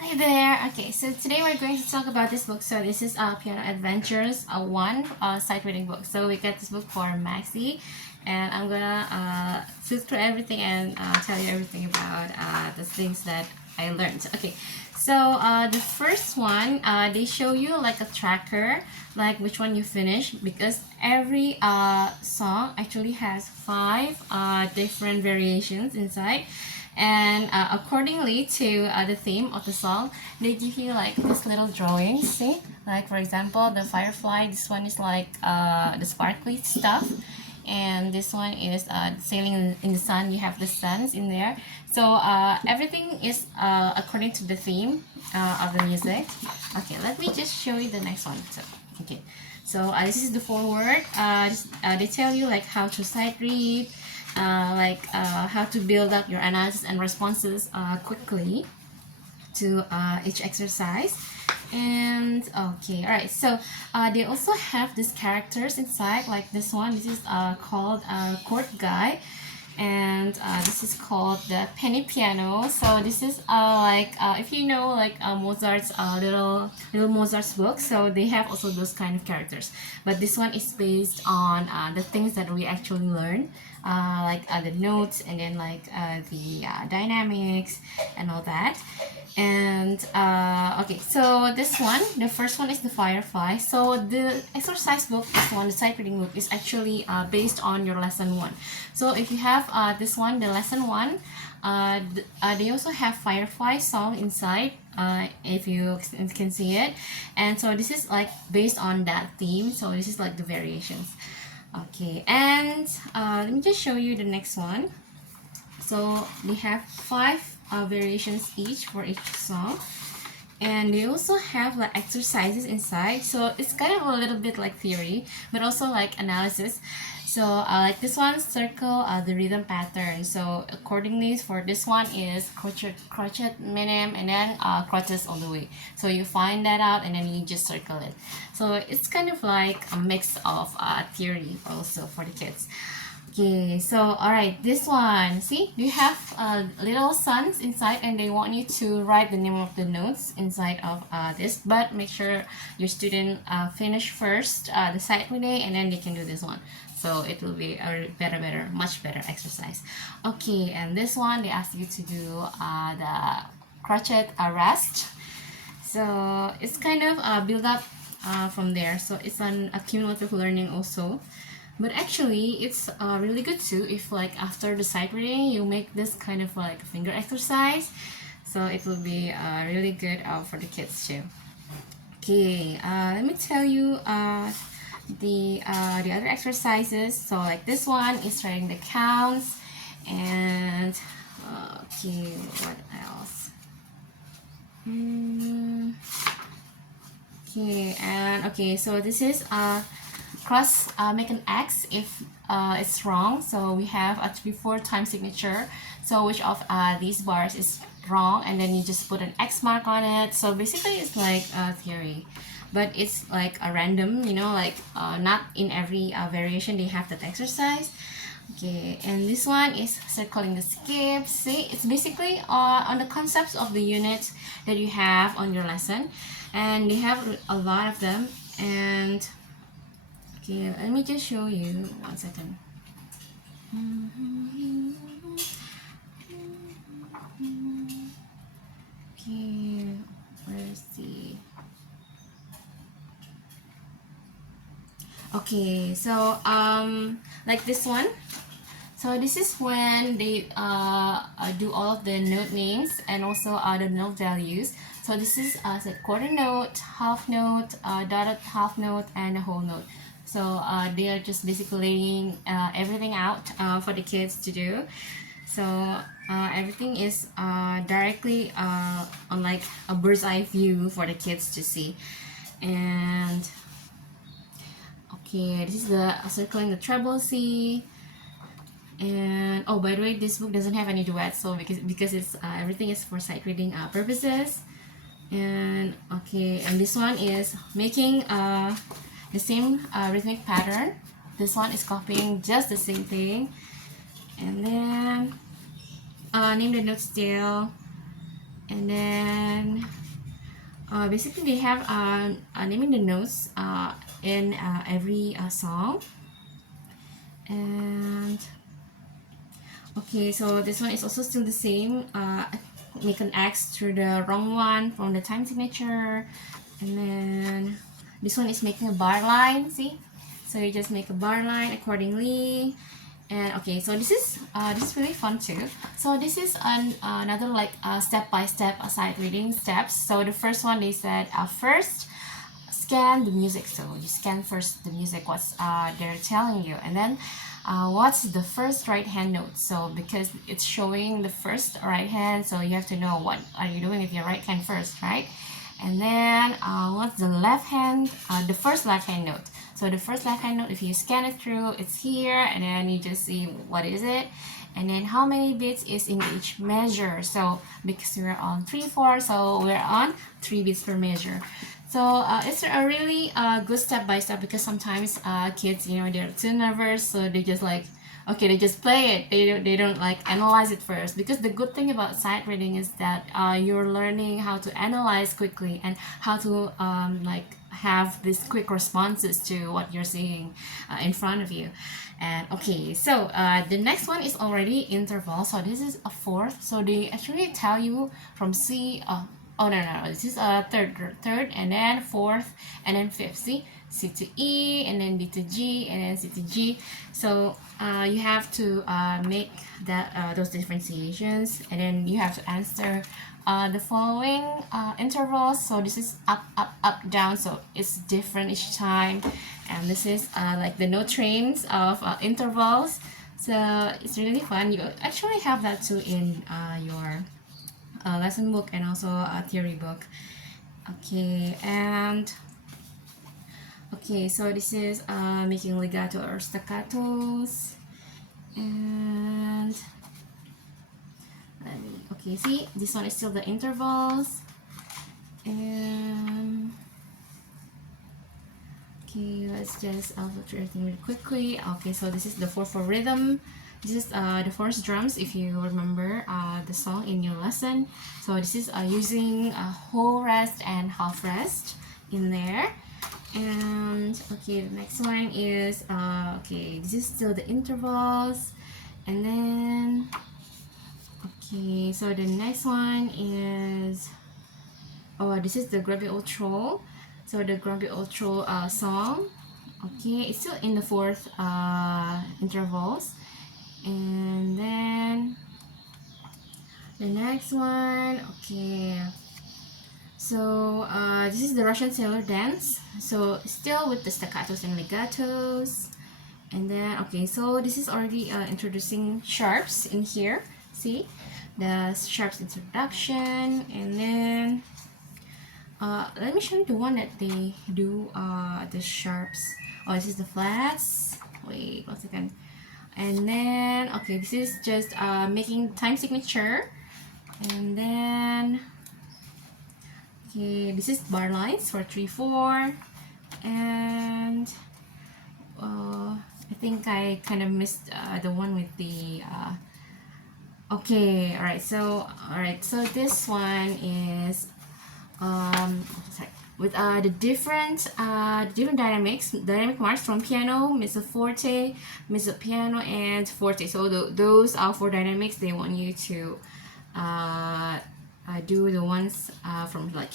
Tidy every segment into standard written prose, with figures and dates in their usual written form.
Hi there. Okay, so today we're going to talk about this book. So this is Piano Adventures, one sight reading book. So we got this book for Maxi, and I'm gonna flip through everything and tell you everything about the things that I learned. Okay, so the first one, they show you like a tracker, like which one you finish, because every song actually has five different variations inside, and accordingly to the theme of the song, they give you like these little drawings. See, like for example, the firefly, this one is like the sparkly stuff, and this one is sailing in the sun. You have the suns in there, so everything is according to the theme of the music. Okay, let me just show you the next one. So okay, so this is the foreword. They tell you like how to sight read, how to build up your analysis and responses quickly to each exercise. And okay, all right, so they also have these characters inside, like this one. This is called chord guy, and this is called the penny piano. So this is if you know Mozart's little Mozart's book, so they have also those kind of characters, but this one is based on the things that we actually learn, the notes, and then the dynamics and all that. And okay, so this one, the first one is the firefly. So the exercise book, this one, the sight reading book, is actually based on your lesson one. So if you have this one, the lesson one, they also have firefly song inside, if you can see it. And so this is like based on that theme, so this is like the variations. Okay, and let me just show you the next one. So they have five variations each for each song, and they also have like exercises inside, so it's kind of a little bit like theory but also like analysis. So like this one, circle the rhythm pattern. So accordingly for this one is crochet minim, and then crotchets all the way. So you find that out and then you just circle it. So it's kind of like a mix of theory also for the kids. Okay, so all right, this one, see, you have little suns inside, and they want you to write the name of the notes inside of this, but make sure your student finish first the sight reading, and then they can do this one, so it will be a much better exercise. Okay, and this one they ask you to do the crochet rest. So it's kind of build up from there, so it's an accumulative learning also. But actually, it's really good too if like after the sight reading you make this kind of like finger exercise. So it will be really good for the kids too. Okay, let me tell you the other exercises. So like this one is writing the counts, and okay, what else? Okay, and okay, so this is cross, make an X if it's wrong. So we have a 3/4 time signature. So which of these bars is wrong, and then you just put an X mark on it. So basically it's like theory, but it's like a random, not in every variation they have that exercise. Okay, and this one is circling the skips. See, it's basically on the concepts of the units that you have on your lesson, and they have a lot of them. And okay, let me just show you 1 second. Okay, where's the... Okay, so like this one. So this is when they do all of the note names and also the note values. So this is quarter note, half note, dotted half note, and a whole note. So they are just basically laying everything out for the kids to do. So everything is directly on like a bird's eye view for the kids to see. And okay, this is the circling the treble C. And oh, by the way, this book doesn't have any duets, so because it's everything is for sight reading purposes. And okay, and this one is making the same rhythmic pattern. This one is copying just the same thing. And then name the note scale, and then basically they have naming the notes in every song. And okay, so this one is also still the same. Make an X through the wrong one from the time signature. And then this one is making a bar line, see? So you just make a bar line accordingly. And okay, so this is really fun too. So this is another like step-by-step sight reading steps. So the first one they said first scan the music. So you scan first the music, what's they're telling you, and then what's the first right hand note. So because it's showing the first right hand, so you have to know what are you doing with your right hand first, right? And then what's the left hand, the first left hand note. So the first left hand note, if you scan it through, it's here, and then you just see what is it, and then how many beats is in each measure. So because we're on 3/4, so we're on 3 beats per measure. So it's a really good step by step, because sometimes kids, you know, they're too nervous, so they just like, okay, they just play it. They don't like analyze it first, because the good thing about sight reading is that you're learning how to analyze quickly and how to like have these quick responses to what you're seeing in front of you. And okay, so the next one is already interval. So this is a fourth. So they actually tell you from C. Oh no, this is a third, and then fourth, and then fifth. See, C to E, and then D to G, and then C to G. So you have to make that those differentiations, and then you have to answer the following intervals. So this is up, up, up, down. So it's different each time, and this is like the note trains of intervals. So it's really fun. You actually have that too in your lesson book and also a theory book. Okay, and okay, so this is making legato or staccatos. And okay, see, this one is still the intervals. And okay, let's just go through everything really quickly. Okay, so this is the 4/4 rhythm. This is the first drums, if you remember the song in your lesson. So this is using a whole rest and half rest in there. And okay, the next one is okay, this is still the intervals. And then okay, so the next one is, oh, this is the Grumpy Old Troll. So the Grumpy Old Troll song. Okay, it's still in the fourth intervals. And then the next one, okay, so this is the Russian Sailor Dance. So still with the staccatos and legatos. And then okay, so this is already introducing sharps in here. See the sharps introduction. And then let me show you the one that they do the sharps. Oh, this is the flats. Wait 1 second. And then okay, this is just making time signature. And then okay, this is bar lines for 3/4. And I think I kind of missed the one with the okay, all right, so this one is sorry, with the different dynamic marks from piano, mezzo forte, mezzo piano, and forte. So those are for dynamics. They want you to do the ones from like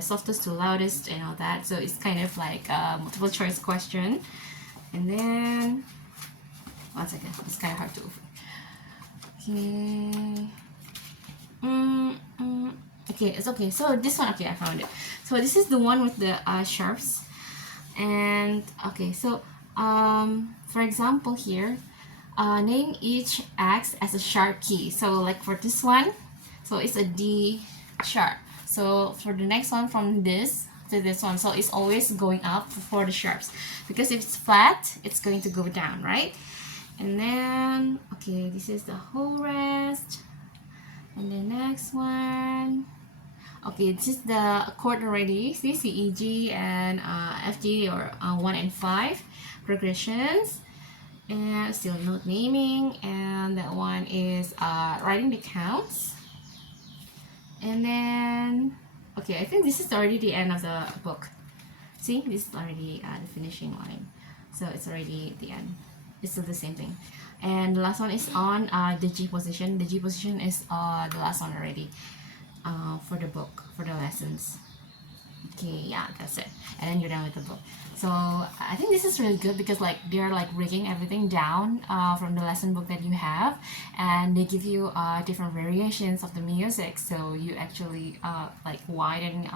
softest to loudest and all that. So it's kind of like a multiple choice question. And then 1 second, it's kind of hard to okay. Okay, it's okay. So this one, okay, I found it. So this is the one with the sharps. And okay, so for example here, name each X as a sharp key. So like for this one, so it's a D sharp. So for the next one, from this to this one, so it's always going up for the sharps, because if it's flat, it's going to go down, right? And then okay, this is the whole rest. And the next one, okay, this is the chord already. See, C, E, G, and F, G, or 1 and 5 progressions. And still note naming. And that one is writing the counts. And then Okay, I think this is already the end of the book. See, this is already the finishing line, so it's already the end. It's still the same thing. And the last one is on the G position. The G position is the last one already for the book, for the lessons. Okay, yeah, that's it. And then you're done with the book. So I think this is really good because like they're like breaking everything down from the lesson book that you have, and they give you different variations of the music, so you actually like widen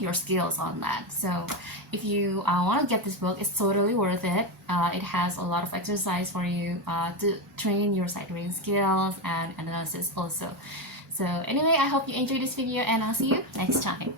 your skills on that. So if you want to get this book, it's totally worth it. It has a lot of exercise for you to train your sight reading skills and analysis also. So anyway, I hope you enjoyed this video, and I'll see you next time.